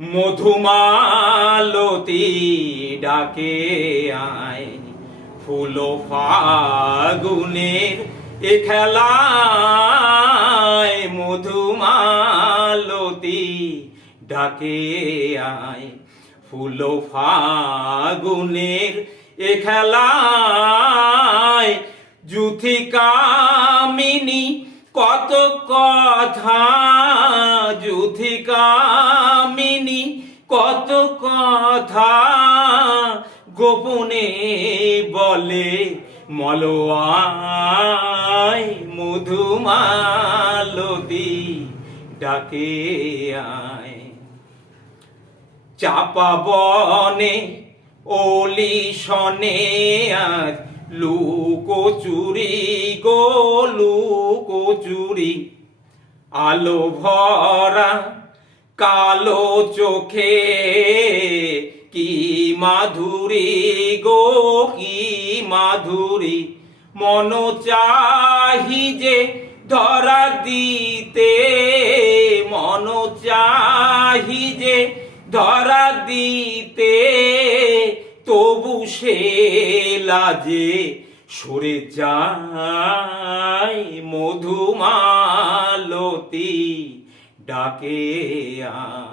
মধুমালতী ডাকে আয়, ফুল ফাগুনের এ খেলায়। মধুমালতী ডাকে আয়, ফুল ফাগুনের এ খেলায়। যুথিকামিনী কত কথা, যুথিকামিনী কত কথা, গোপনে বলে মলোয়ায়। মধুমালতী ডাকে আয়, চাপা বনে অলিশনে আজ লুকোচুরি গো লুকোচুরি। আলো ভরা কালো চোখে কি মাধুরী গো কি মাধুরী। মন চাহি যে ধরা দিতে, মন চাহি যে ধরা দিতে, তবু সে লাজে সরে যায়। মধুমালতী ডাকে আয়।